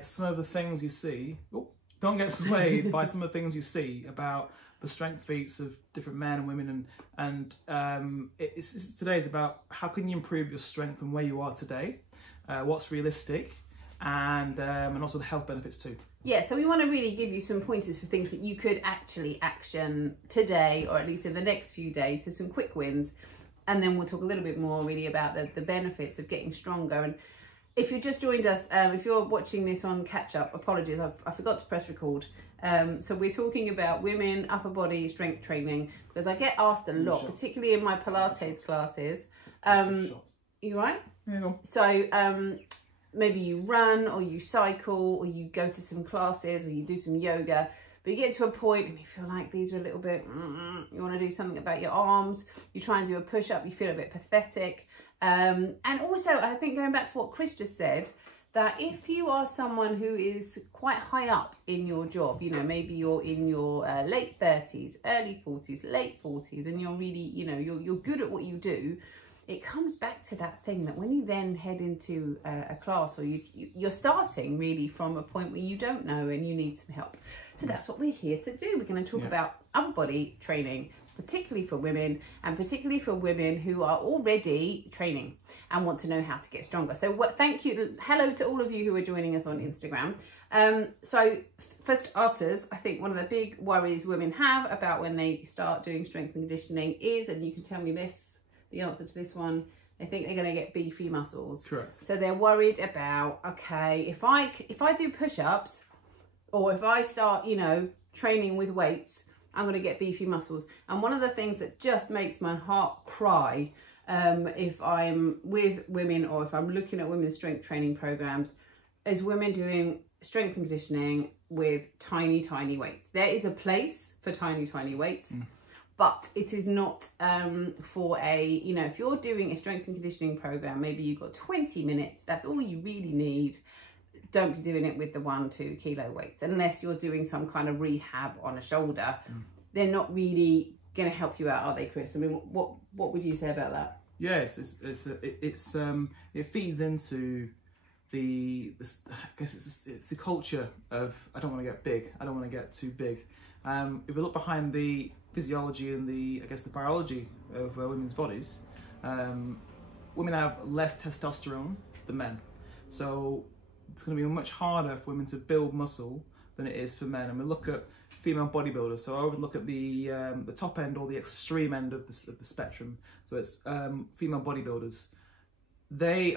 Some of the things you see, don't get swayed by some of the things you see about the strength feats of different men and women, and today is about how can you improve your strength from where you are today, what's realistic, and also the health benefits too. Yeah, so we want to really give you some pointers for things that you could actually action today, or at least in the next few days, so some quick wins, and then we'll talk a little bit more really about the benefits of getting stronger. And if you just joined us, if you're watching this on catch up, apologies, I forgot to press record. So we're talking about women upper body strength training, because I get asked a lot, particularly in my Pilates classes. You right? Yeah. So maybe you run, or you cycle, or you go to some classes, or you do some yoga, but you get to a point and you feel like these are a little bit, you want to do something about your arms, you try and do a push-up, you feel a bit pathetic. And also, I think going back to what Chris just said, that if you are someone who is quite high up in your job, you know, maybe you're in your late 30s, early 40s, late 40s, and you're really, you know, you're good at what you do, it comes back to that thing that when you then head into a class, or you're starting really from a point where you don't know and you need some help. So that's what we're here to do. We're going to talk about upper body training, particularly for women, and particularly for women who are already training and want to know how to get stronger. So thank you. Hello to all of you who are joining us on Instagram. So for starters, I think one of the big worries women have about when they start doing strength and conditioning is, and you can tell me this, the answer to this one, they think they're going to get beefy muscles. Correct. So they're worried about, okay, if I do push-ups, or if I start, you know, training with weights, I'm going to get beefy muscles. And one of the things that just makes my heart cry, if I'm with women, or if I'm looking at women's strength training programs, is women doing strength and conditioning with tiny, tiny weights. There is a place for tiny, tiny weights. But it is not for a, you know, if you're doing a strength and conditioning program, maybe you've got 20 minutes, that's all you really need. Don't be doing it with the 1-2 kilo weights, unless you're doing some kind of rehab on a shoulder. They're not really going to help you out, are they, Chris? I mean, what would you say about that? Yes, it feeds into I guess it's the culture of, I don't want to get big, I don't want to get too big. If we look behind the physiology and the biology of women's bodies, women have less testosterone than men, so it's going to be much harder for women to build muscle than it is for men. And we look at female bodybuilders, so I would look at the top end or the extreme end of the spectrum. So it's female bodybuilders. They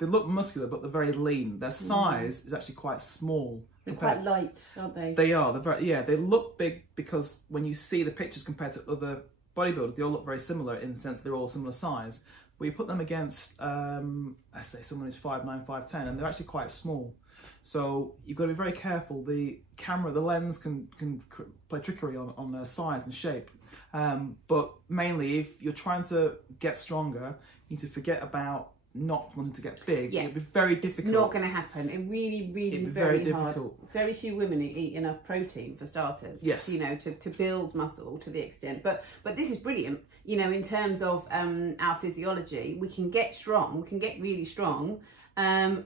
look muscular, but they're very lean. Their size is actually quite small. They're quite light, aren't they? They are. They look big because when you see the pictures compared to other bodybuilders, they all look very similar in the sense that they're all similar size. But you put them against, let's say, someone who's 5'9", 5'10", and they're actually quite small. So you've got to be very careful. The lens can play trickery on their size and shape. But mainly, if you're trying to get stronger, you need to forget about not wanting to get big. Yeah. It'd be very difficult. It's not going to happen. It really, really very hard. difficult. Very few women eat enough protein for starters. Yes. You know, to build muscle to the extent. But this is brilliant. You know, in terms of our physiology, we can get strong. We can get really strong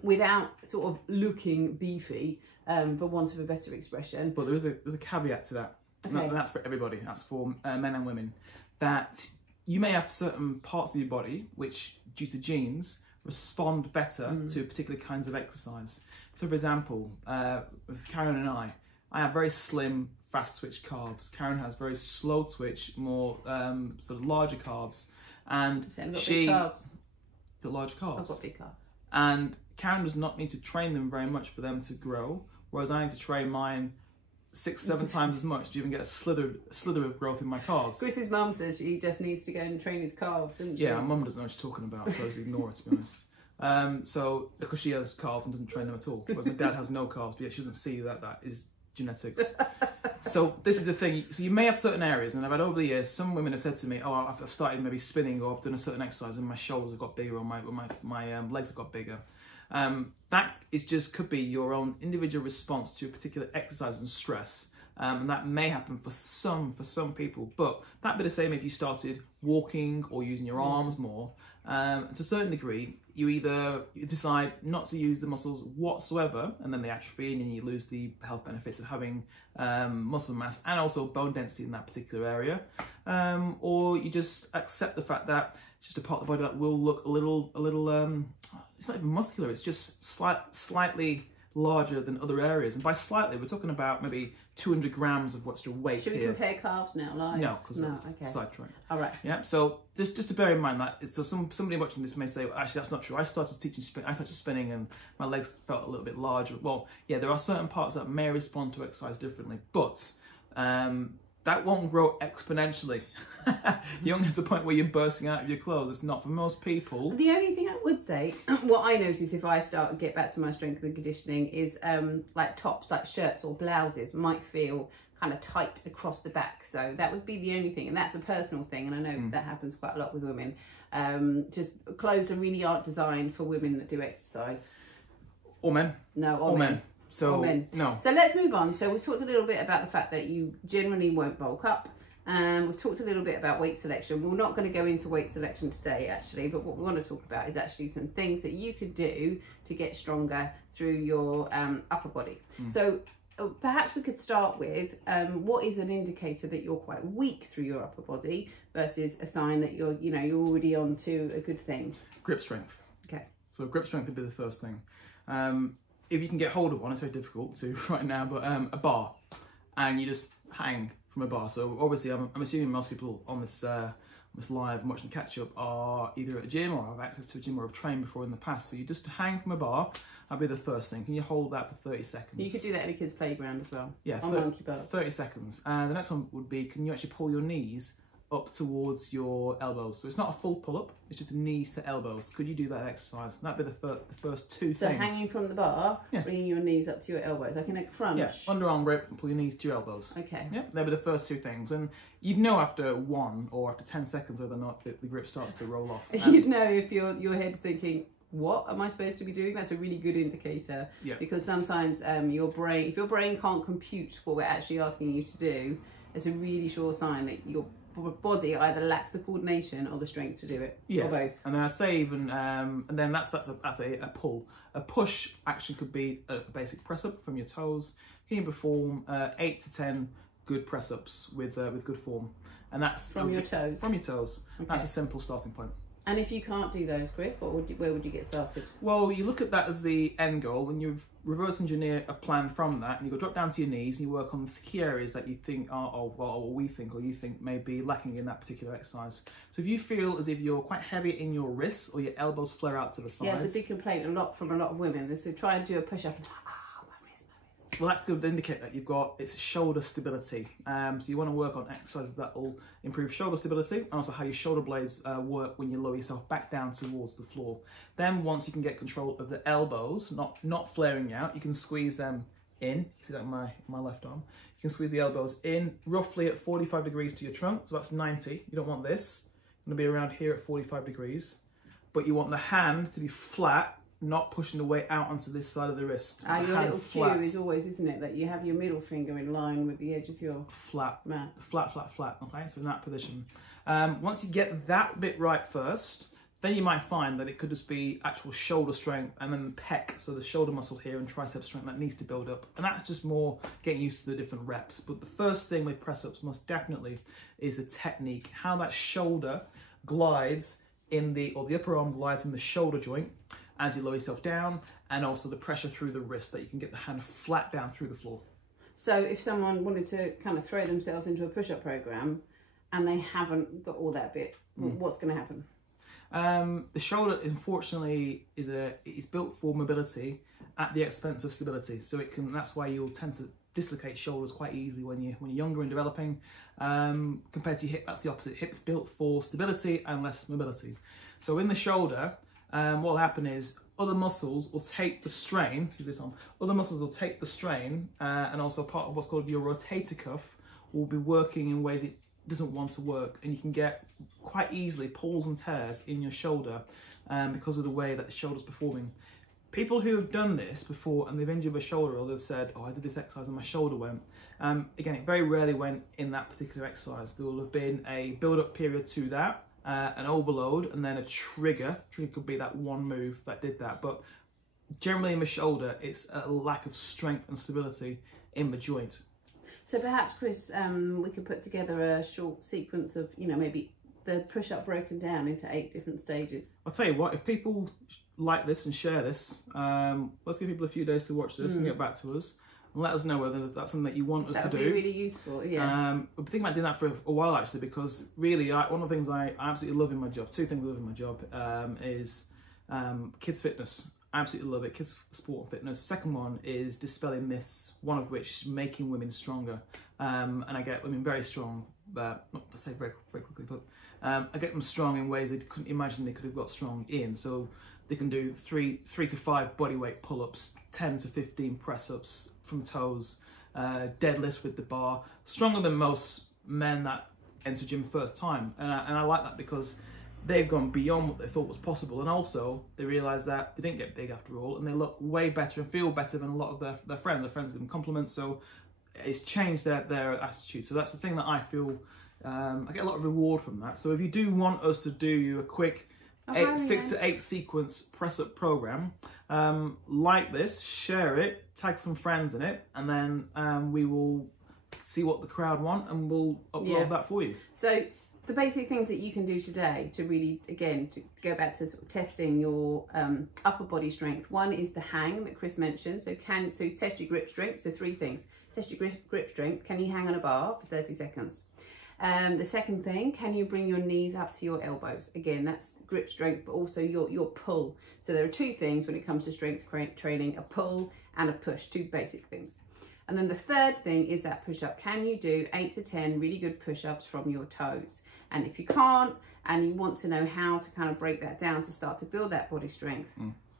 without sort of looking beefy, for want of a better expression. But there's a caveat to that. Okay. And that's for everybody. That's for men and women. That you may have certain parts of your body which, due to genes, respond better to particular kinds of exercise. So, for example, with Karen and I have very slim, fast twitch calves. Karen has very slow twitch, more sort of larger calves, and she got large calves. I've got big calves. And Karen does not need to train them very much for them to grow, whereas I need to train mine 6-7 times as much to even get a slither of growth in my calves. Chris's mum says she just needs to go and train his calves, doesn't she? Yeah, my mum doesn't know what she's talking about, so I just ignore her, to be honest. So, because she has calves and doesn't train them at all. Whereas my dad has no calves, but yet she doesn't see that is genetics. So this is the thing. So you may have certain areas, and I've had over the years, some women have said to me, oh, I've started maybe spinning, or I've done a certain exercise and my shoulders have got bigger, or my legs have got bigger. That is could be your own individual response to a particular exercise and stress. And that may happen for some people, but that'd be the same if you started walking or using your arms more. To a certain degree, you decide not to use the muscles whatsoever, and then they atrophy, and you lose the health benefits of having muscle mass and also bone density in that particular area, or you just accept the fact that it's just a part of the body that will look a little. It's not even muscular; it's just slightly larger than other areas, and by slightly, we're talking about maybe 200 grams of what's your weight here. Should we compare calves now, live? No, because no, it's sidetracked. All right. Yeah. So just to bear in mind that, so somebody watching this may say, well, actually, that's not true. I started spinning, and my legs felt a little bit larger. Well, yeah, there are certain parts that may respond to exercise differently, but that won't grow exponentially. You don't get to the point where you're bursting out of your clothes. It's not for most people. The only thing I would say, what I notice if I start to get back to my strength and conditioning is like tops, like shirts or blouses might feel kind of tight across the back. So that would be the only thing. And that's a personal thing. And I know that happens quite a lot with women. Just clothes that really aren't designed for women that do exercise. Or men. No, or men. So, no. So let's move on. So we've talked a little bit about the fact that you generally won't bulk up. We've talked a little bit about weight selection. We're not going to go into weight selection today, actually, but what we want to talk about is actually some things that you could do to get stronger through your upper body. So perhaps we could start with what is an indicator that you're quite weak through your upper body versus a sign that you're already on to a good thing. Grip strength. Okay. So grip strength would be the first thing. If you can get hold of one, it's very difficult to right now, but a bar, and you just hang from a bar. So obviously, I'm assuming most people on this live and watching catch up are either at a gym or have access to a gym or have trained before in the past. So you just hang from a bar. That'd be the first thing. Can you hold that for 30 seconds? You could do that in a kid's playground as well. Yeah, on monkey bars. 30 seconds. And the next one would be, can you actually pull your knees up towards your elbows? So it's not a full pull-up, it's just the knees to elbows. Could you do that exercise? That'd be the first two things. So hanging from the bar, bringing your knees up to your elbows, like in a crunch. Yeah, underarm grip and pull your knees to your elbows. Okay. Yeah, that'd be the first two things. And you'd know after 1 or after 10 seconds whether or not the grip starts to roll off. You'd know if your head's thinking, what am I supposed to be doing? That's a really good indicator. Yeah. Because sometimes if your brain can't compute what we're actually asking you to do, it's a really sure sign that your body either lacks the coordination or the strength to do it. Yes. Or both. And then I'd say even, and then that's a pull. A push action could be a basic press up from your toes. Can you perform 8 to 10 good press ups with good form? And that's from your toes. From your toes. Okay. That's a simple starting point. And if you can't do those, Chris, where would you get started? Well, you look at that as the end goal, and you've reverse engineer a plan from that, and you go drop down to your knees and you work on the key areas that you think are, or you think may be lacking in that particular exercise. So if you feel as if you're quite heavy in your wrists or your elbows flare out to the sides. Yeah, it's a big complaint from a lot of women. They say try and do a push up and my wrist. Well, that could indicate that you've got shoulder stability. So you want to work on exercises that will improve shoulder stability, and also how your shoulder blades work when you lower yourself back down towards the floor. Then once you can get control of the elbows, not flaring out, you can squeeze them in. You can see that in my left arm. You can squeeze the elbows in roughly at 45 degrees to your trunk, so that's 90. You don't want this. It's going to be around here at 45 degrees. But you want the hand to be flat, not pushing the weight out onto this side of the wrist. Your little cue is always, isn't it, that you have your middle finger in line with the edge of your flat. Flat. Okay, so in that position. Once you get that bit right first, then you might find that it could just be actual shoulder strength and then the pec, so the shoulder muscle here and tricep strength that needs to build up. And that's just more getting used to the different reps. But the first thing with press-ups most definitely is the technique, how that shoulder glides or the upper arm glides in the shoulder joint as you lower yourself down, and also the pressure through the wrist, that you can get the hand flat down through the floor. So if someone wanted to kind of throw themselves into a push-up program and they haven't got all that bit, what's going to happen? The shoulder, unfortunately, is built for mobility at the expense of stability. So that's why you'll tend to dislocate shoulders quite easily when you're younger and developing. Compared to your hip, that's the opposite. Hip's built for stability and less mobility. So in the shoulder, what will happen is other muscles will take the strain. Other muscles will take the strain, and also part of what's called your rotator cuff will be working in ways it doesn't want to work, and you can get quite easily pulls and tears in your shoulder because of the way that the shoulder's performing. People who have done this before and they've injured their shoulder, or they've said, oh, I did this exercise and my shoulder went. Again, it very rarely went in that particular exercise. There will have been a build-up period to that, an overload, and then a trigger. Trigger could be that one move that did that, but generally in my shoulder, it's a lack of strength and stability in the joint. So perhaps, Chris, we could put together a short sequence of, you know, maybe the push-up broken down into 8 different stages. I'll tell you what, if people like this and share this, let's give people a few days to watch this and get back to us. And let us know whether that's something that you want us to do. That would be really useful, yeah. I've been thinking about doing that for a while, actually, because really one of the things I absolutely love in my job, 2 things I love in my job, is kids fitness. I absolutely love it, kids sport and fitness. Second one is dispelling myths, one of which is making women stronger. And I get women very strong, not to say very, very quickly, but I get them strong in ways they couldn't imagine they could have got strong in. So they can do 3 to 5 bodyweight pull-ups, 10 to 15 press-ups from toes, deadlifts with the bar, stronger than most men that enter gym first time. And I like that because they've gone beyond what they thought was possible, and also they realise that they didn't get big after all, and they look way better and feel better than a lot of their friends. Their friends give them compliments, so it's changed their attitude. So that's the thing that I feel, I get a lot of reward from that. So if you do want us to do a quick 6 to 8 sequence press-up program, like this, share it, tag some friends in it, and then we will see what the crowd want, and we'll upload that for you. So the basic things that you can do today to really, again, to go back to sort of testing your upper body strength. One is the hang that Chris mentioned. So test your grip strength. So 3 things. Test your grip strength. Can you hang on a bar for 30 seconds? The second thing, can you bring your knees up to your elbows? Again, that's grip strength, but also your pull. So there are 2 things when it comes to strength training, a pull and a push, 2 basic things. And then the third thing is that push-up. Can you do 8 to 10 really good push-ups from your toes? And if you can't, and you want to know how to kind of break that down to start to build that body strength,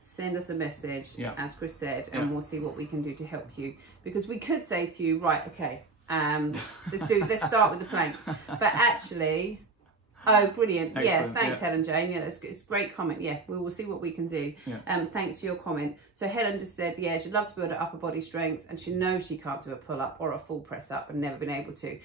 send us a message, as Chris said, and we'll see what we can do to help you. Because we could say to you, right, okay, let's start with the planks. But actually, oh, brilliant. Excellent. Yeah, thanks, Helen Jane. Yeah, it's a great comment. Yeah, we will see what we can do. Thanks for your comment. So Helen just said, yeah, she'd love to build her upper body strength, and she knows she can't do a pull-up or a full press-up and never been able to.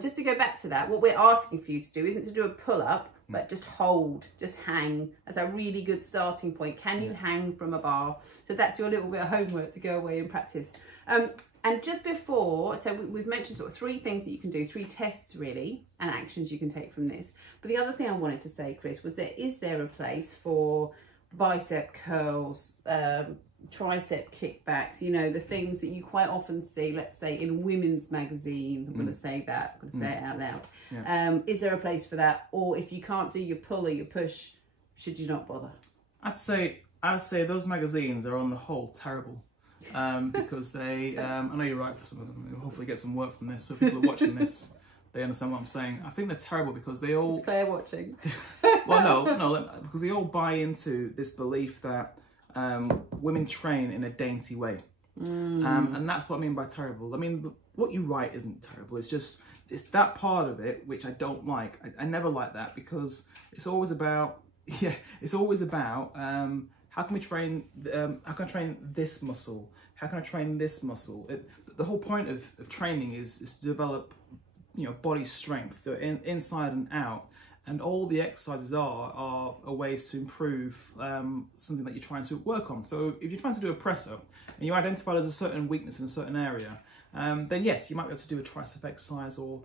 Just to go back to that, what we're asking for you to do isn't to do a pull-up, but just hold, just hang. That's a really good starting point. Can you hang from a bar? So that's your little bit of homework to go away and practice. And just before, so we've mentioned sort of 3 things that you can do, 3 tests really, and actions you can take from this. But the other thing I wanted to say, Chris, was is there a place for bicep curls, tricep kickbacks, you know, the things that you quite often see, let's say in women's magazines, I'm going to say that, I'm going to say it out loud. Is there a place for that? Or if you can't do your pull or your push, should you not bother? I'd say those magazines are on the whole terrible. Because they, I know you're right for some of them, we'll hopefully get some work from this, so if people are watching this, they understand what I'm saying. I think they're terrible because they all... Is Claire watching? Well, no, because they all buy into this belief that women train in a dainty way. And that's what I mean by terrible. I mean, what you write isn't terrible, it's that part of it which I don't like. I never like that because it's always about, how can we train? How can I train this muscle? How can I train this muscle? The whole point of training is to develop, you know, body strength, inside and out. And all the exercises are ways to improve something that you're trying to work on. So if you're trying to do a press up and you identify there's a certain weakness in a certain area, then yes, you might be able to do a tricep exercise or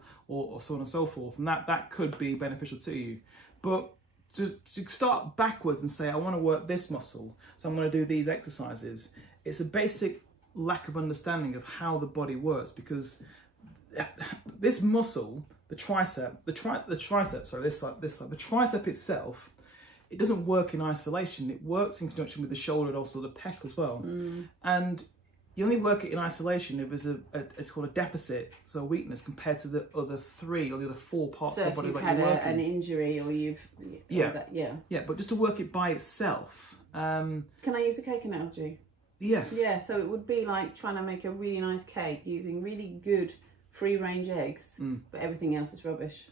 so on and so forth, and that could be beneficial to you. But to start backwards and say, I want to work this muscle, so I'm going to do these exercises, it's a basic lack of understanding of how the body works, because this muscle, the tricep itself, it doesn't work in isolation. It works in conjunction with the shoulder and also the pec as well. And you only work it in isolation if there's it's called a deficit, so a weakness, compared to the other 3 or the other 4 parts of the body that you're working. So if you've had an injury or you've... Yeah, but just to work it by itself... Can I use a cake analogy? Yes. Yeah, so it would be like trying to make a really nice cake using really good free-range eggs, but everything else is rubbish.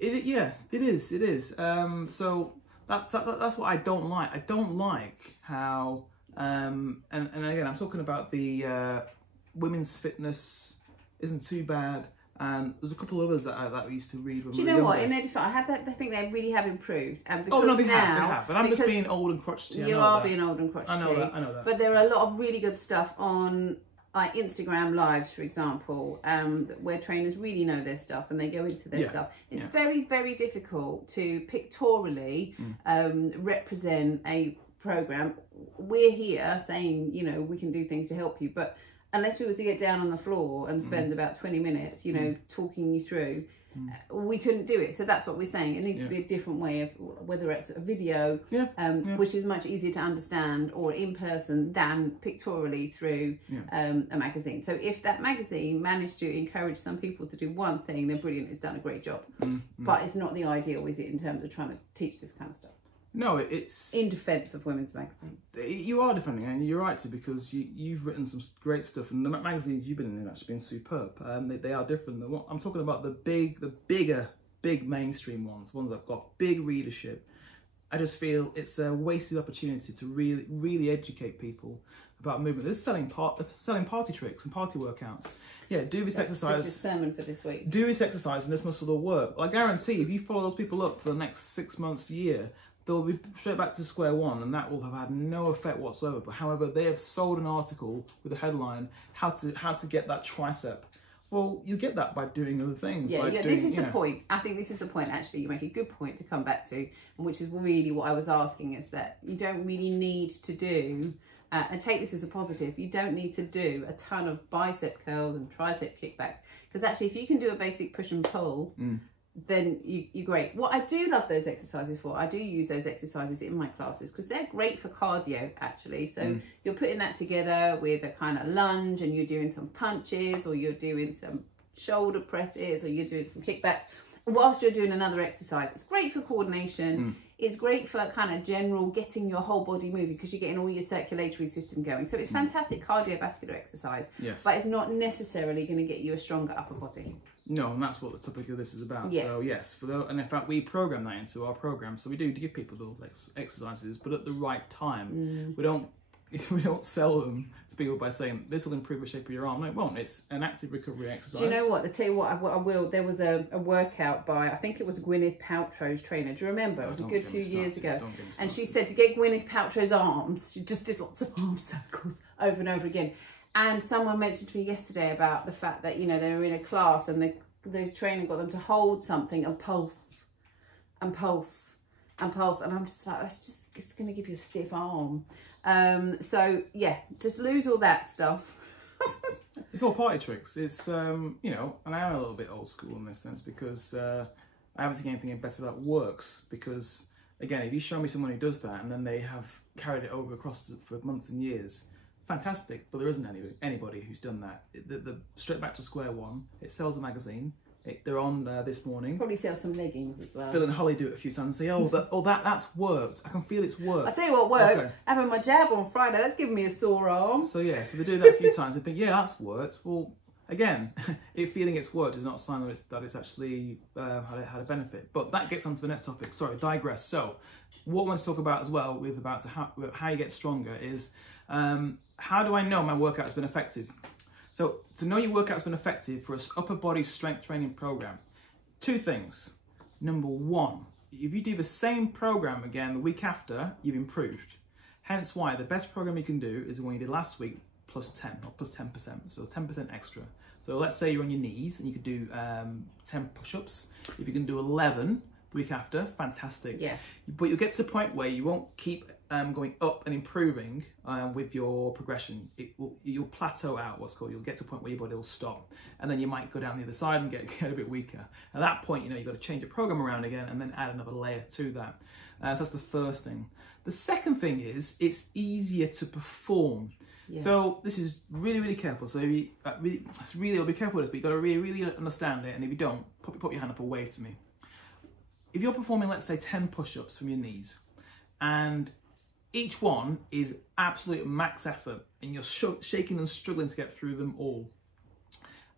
Yes, it is. So that's what I don't like. I don't like how... and again, I'm talking about the women's fitness isn't too bad. And there's a couple of others that we used to read when Do you we were know what? younger. In their defense, I think they really have improved. And because Oh no, they now, have. But I'm just being old and crotchety. You are being old and crotchety. I know that. But there are a lot of really good stuff on like Instagram lives, for example, where trainers really know their stuff and they go into their stuff. It's very, very difficult to pictorially represent a program. We're here saying, you know, we can do things to help you, but unless we were to get down on the floor and spend about 20 minutes, you know, talking you through, we couldn't do it. So that's what we're saying. It needs to be a different way of, whether it's a video, which is much easier to understand, or in person than pictorially through a magazine. So if that magazine managed to encourage some people to do one thing, then brilliant, it's done a great job. But it's not the ideal, is it, in terms of trying to teach this kind of stuff? No, it's... In defence of women's magazines. You are defending it, and you're right to, because you've written some great stuff, and the magazines you've been in have actually been superb. They are different. I'm talking about the bigger mainstream ones that have got big readership. I just feel it's a wasted opportunity to really educate people about movement. This is selling party tricks and party workouts. Yeah, do this exercise. This is sermon for this week. Do this exercise and this muscle will work. I guarantee if you follow those people up for the next 6 months, a year, they'll be straight back to square one, and that will have had no effect whatsoever. But however, they have sold an article with a headline, how to get that tricep. Well, you get that by doing other things. This is the point. I think this is the point, actually. You make a good point to come back to, and which is really what I was asking, is that you don't really need to do, and take this as a positive, you don't need to do a ton of bicep curls and tricep kickbacks. Because actually, if you can do a basic push and pull, then you're great. What I do love those exercises for, I do use those exercises in my classes because they're great for cardio, actually. So you're putting that together with a kind of lunge, and you're doing some punches, or you're doing some shoulder presses, or you're doing some kickbacks whilst you're doing another exercise. It's great for coordination. It's great for kind of general getting your whole body moving, because you're getting all your circulatory system going. So it's fantastic cardiovascular exercise, but it's not necessarily going to get you a stronger upper body. No, and that's what the topic of this is about. Yeah. So yes, and in fact we program that into our program. So we do give people those exercises, but at the right time. We don't sell them to people by saying this will improve the shape of your arm. No, it won't. It's an active recovery exercise. Do you know what? To tell you what I will. There was a workout by, I think it was Gwyneth Paltrow's trainer. Do you remember? It was a good few years ago. And she said to get Gwyneth Paltrow's arms, she just did lots of arm circles over and over again. And someone mentioned to me yesterday about the fact that, you know, they were in a class and the trainer got them to hold something and pulse and pulse and pulse. And I'm just like, it's going to give you a stiff arm. So yeah, just lose all that stuff. It's all party tricks. It's, you know, and I am a little bit old school in this sense, because I haven't seen anything better that works. Because again, if you show me someone who does that and then they have carried it over for months and years, fantastic. But there isn't anybody who's done that. The straight back to square one. It sells a magazine. They're on this morning. Probably sell some leggings as well. Phil and Holly do it a few times and say, that's worked. I can feel it's worked. I'll tell you what worked. Okay. Having my jab on Friday, that's giving me a sore arm. So yeah, so they do that a few times and think, yeah, that's worked. Well, again, feeling it's worked is not a sign that it's actually had a benefit. But that gets on to the next topic. Sorry, digress. So what I want to talk about as well with how you get stronger is how do I know my workout has been effective? So to know your workout's been effective for an upper body strength training program, 2 things. Number 1, if you do the same program again the week after, you've improved. Hence why the best program you can do is the one you did last week plus 10 or plus 10%, so 10% extra. So let's say you're on your knees and you could do 10 push-ups. If you can do 11 the week after, fantastic. Yeah. But you'll get to the point where you won't keep going up and improving with your progression. You'll plateau out, what's called. You'll get to a point where your body will stop, and then you might go down the other side and get a bit weaker. At that point, you know, you've got to change your program around again and then add another layer to that. So that's the first thing. The second thing is it's easier to perform. Yeah. So this is really careful. So I'll be careful with this, but you've got to really understand it. And if you don't, put your hand up or wave to me. If you're performing, let's say 10 push-ups from your knees, and each one is absolute max effort, and you're shaking and struggling to get through them all,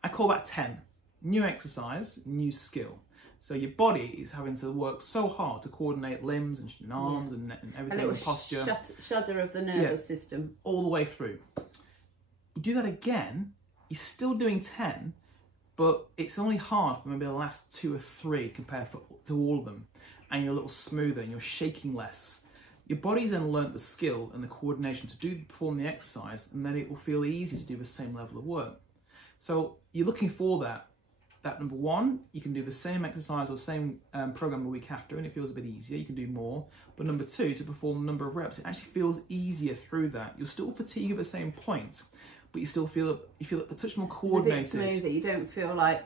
I call that 10. New exercise, new skill. So your body is having to work so hard to coordinate limbs and arms and everything, and posture. Shudder of the nervous system. All the way through. You do that again, you're still doing 10, but it's only hard for maybe the last 2 or 3 compared to all of them, and you're a little smoother and you're shaking less. Your body's then learnt the skill and the coordination to perform the exercise, and then it will feel easy to do the same level of work. So you're looking for that number 1, you can do the same exercise or same program the week after, and it feels a bit easier, you can do more. But number 2, to perform a number of reps, it actually feels easier through that. You'll still fatigue at the same point, but you still feel a touch more coordinated. It's a bit smoother. You don't feel like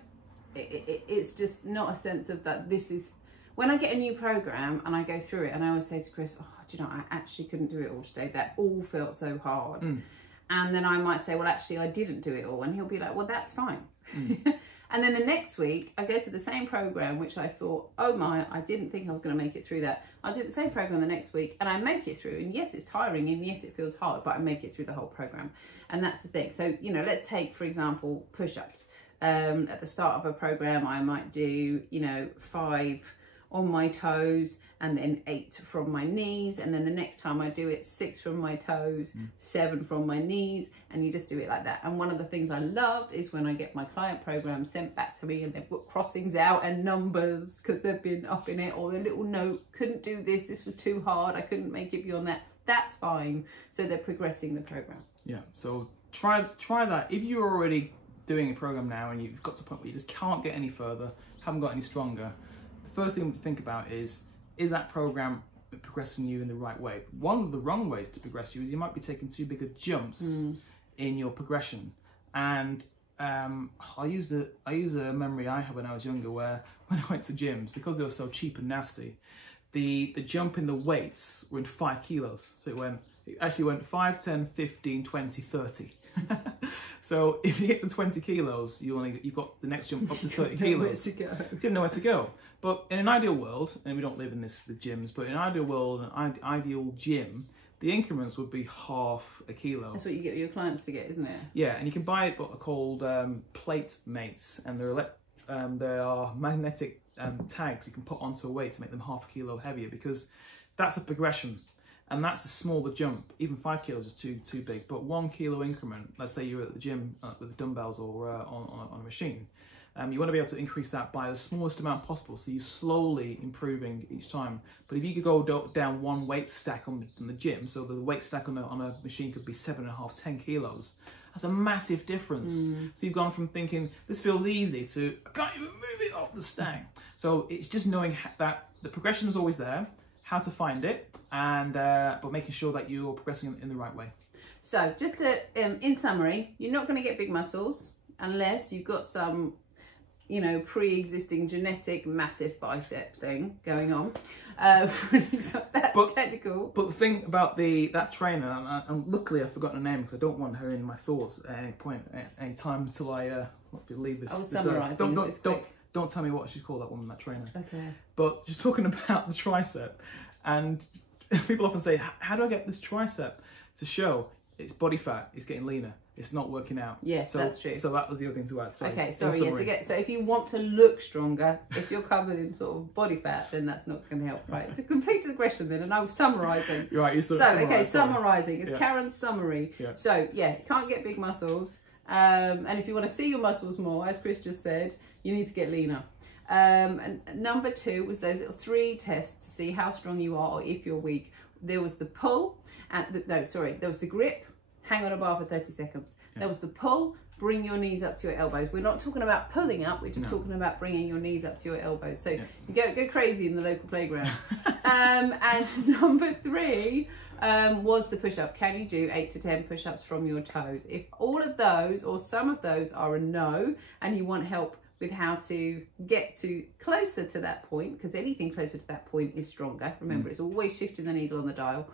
it's just not a sense of that. This is when I get a new program and I go through it, and I always say to Chris, "Oh, do you know, I actually couldn't do it all today. That all felt so hard." And then I might say, "Well, actually, I didn't do it all," and he'll be like, "Well, that's fine." And then the next week, I go to the same program, which I thought, oh my, I didn't think I was going to make it through that. I'll do the same program the next week, and I make it through. And yes, it's tiring, and yes, it feels hard, but I make it through the whole program. And that's the thing. So, you know, let's take, for example, push-ups. At the start of a program, I might do, you know, 5 on my toes, and then 8 from my knees, and then the next time I do it, 6 from my toes, 7 from my knees, and you just do it like that. And one of the things I love is when I get my client program sent back to me and they've got crossings out and numbers because they've been up in it, or a little note, couldn't do this was too hard, I couldn't make it beyond that. That's fine. So they're progressing the program. Yeah, so try that. If you're already doing a program now and you've got to a point where you just can't get any further, haven't got any stronger, the first thing to think about is that program progressing you in the right way? One of the wrong ways to progress you is you might be taking too big of jumps in your progression. And I use a memory I had when I was younger, where when I went to gyms, because they were so cheap and nasty, the jump in the weights were in 5 kilos. So it actually went 5, 10, 15, 20, 30. So if you get to 20 kilos, you've got the next jump up to 30 kilos. You have nowhere to go. But in an ideal world, and we don't live in this with gyms, but in an ideal world, an ideal gym, the increments would be half a kilo. That's what you get your clients to get, isn't it? Yeah, and you can buy what are called plate mates, and they are magnetic tags you can put onto a weight to make them half a kilo heavier, because that's a progression. And that's the smaller jump. Even 5 kilos is too big. But 1 kilo increment, let's say you're at the gym with the dumbbells or on a machine, you want to be able to increase that by the smallest amount possible. So you're slowly improving each time. But if you could go down 1 weight stack on the gym, so the weight stack on a machine could be 7.5, 10 kilos. That's a massive difference. So you've gone from thinking, this feels easy, to, I can't even move it off the stack. So it's just knowing that the progression is always there, how to find it, and but making sure that you're progressing in the right way. So just to, in summary, you're not going to get big muscles unless you've got some, you know, pre-existing genetic massive bicep thing going on. That's technical. But the thing about that trainer, and luckily I've forgotten her name because I don't want her in my thoughts at any point, at any time until I leave this. I'll summarise. Don't tell me what she's called, that woman, that trainer. Okay. But just talking about the tricep, and people often say, how do I get this tricep to show? It's body fat, it's getting leaner, it's not working out. Yes, that's true. So that was the other thing to add. Sorry, okay, sorry, so if you want to look stronger, if you're covered in sort of body fat, then that's not going to help, right? To complete the question then, and I was summarising. You're right, summarising. It's Karen's summary. Yeah. So, yeah, you can't get big muscles. And if you want to see your muscles more, as Chris just said, you need to get leaner. And number 2 was those little 3 tests to see how strong you are or if you're weak. There was the pull, and there was the grip, hang on a bar for 30 seconds. Yeah. There was the pull, bring your knees up to your elbows. We're not talking about pulling up, we're just talking about bringing your knees up to your elbows. So you go crazy in the local playground. And number 3 was the push-up. Can you do 8 to 10 push-ups from your toes? If all of those or some of those are a no, and you want help with how to get to closer to that point, because anything closer to that point is stronger. Remember, it's always shifting the needle on the dial.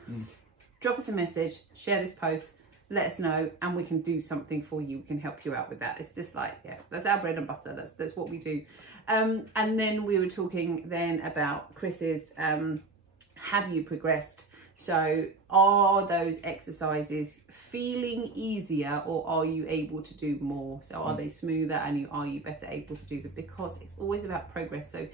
Drop us a message, share this post, let us know, and we can do something for you. We can help you out with that. It's just like, yeah, that's our bread and butter. That's what we do. And then we were talking then about Chris's, have you progressed? So are those exercises feeling easier, or are you able to do more? So are they smoother, and are you better able to do them? Because it's always about progress. So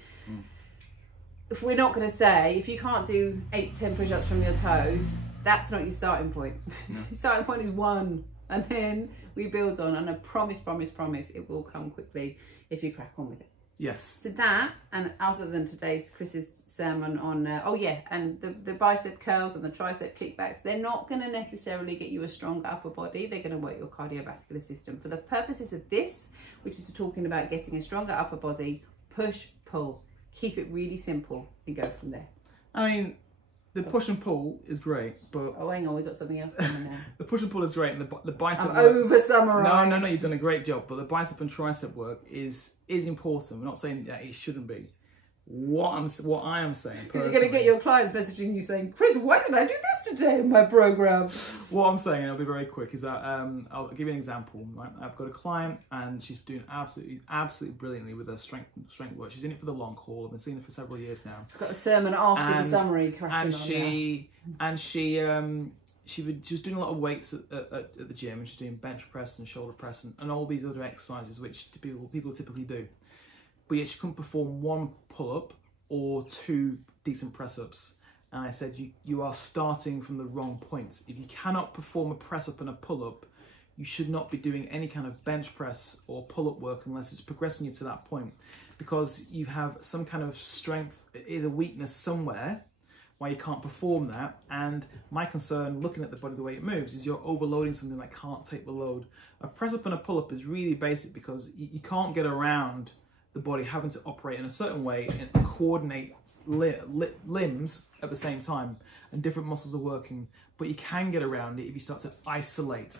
if we're not going to say, if you can't do 8 to 10 push-ups from your toes, that's not your starting point. No. Your starting point is 1. and then we build on, and I promise, it will come quickly if you crack on with it. Yes. So that, and other than Chris's sermon on, and the bicep curls and the tricep kickbacks, they're not going to necessarily get you a stronger upper body. They're going to work your cardiovascular system. For the purposes of this, which is talking about getting a stronger upper body, push, pull. Keep it really simple and go from there. I mean, the push and pull is great, but... Oh, hang on, we've got something else coming now. The push and pull is great, and the bicep... I'm over-summarised. No, you've done a great job, but the bicep and tricep work is important. We're not saying that it shouldn't be. What I am saying personally... Because you're going to get your clients messaging you saying, Chris, why did I do this today in my program? What I'm saying, and I'll be very quick, is that I'll give you an example. Right? I've got a client, and she's doing absolutely brilliantly with her strength work. She's in it for the long haul. I've been seeing her for several years now. I've got a sermon after the summary. She was doing a lot of weights at the gym, and she's doing bench press and shoulder press and all these other exercises which people typically do. But yet she couldn't perform one pull-up or 2 decent press-ups. And I said, you are starting from the wrong point. If you cannot perform a press-up and a pull-up, you should not be doing any kind of bench press or pull-up work unless it's progressing you to that point. Because you have some kind of strength, it is a weakness somewhere why you can't perform that. And my concern, looking at the body the way it moves, is you're overloading something that can't take the load. A press-up and a pull-up is really basic because you can't get around the body having to operate in a certain way and coordinate limbs at the same time, and different muscles are working. But you can get around it if you start to isolate,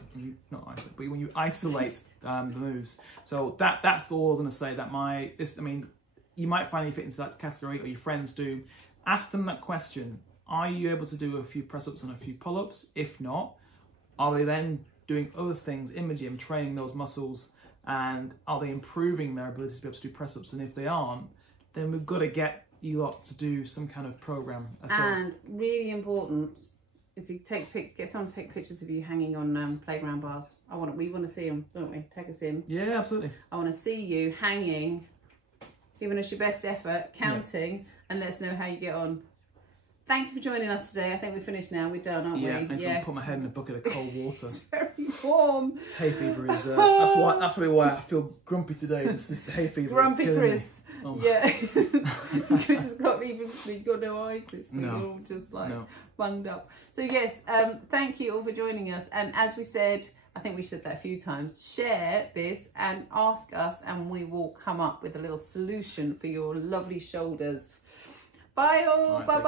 but when you isolate the moves. So that's all I was going to say. You might finally fit into that category, or your friends do. Ask them that question. Are you able to do a few press-ups and a few pull-ups? If not, are they then doing other things in the gym, training those muscles? And are they improving their ability to be able to do press-ups? And if they aren't, then we've got to get you lot to do some kind of program. And really important is to get someone to take pictures of you hanging on playground bars. We want to see them, don't we? Take us in. Yeah, absolutely. I want to see you hanging, giving us your best effort, counting, and let us know how you get on. Thank you for joining us today. I think we're finished now. We're done, aren't we? Yeah, I'm just going to put my head in a bucket of cold water. It's very warm. It's hay fever is... that's probably why I feel grumpy today. This hay fever grumpy is killing Chris. me. Oh. Yeah. Chris has got no eyes this week. No. We're all just bunged up. So yes, thank you all for joining us. And as we said, I think we said that a few times, share this and ask us, and we will come up with a little solution for your lovely shoulders. Bye all. Bye-bye.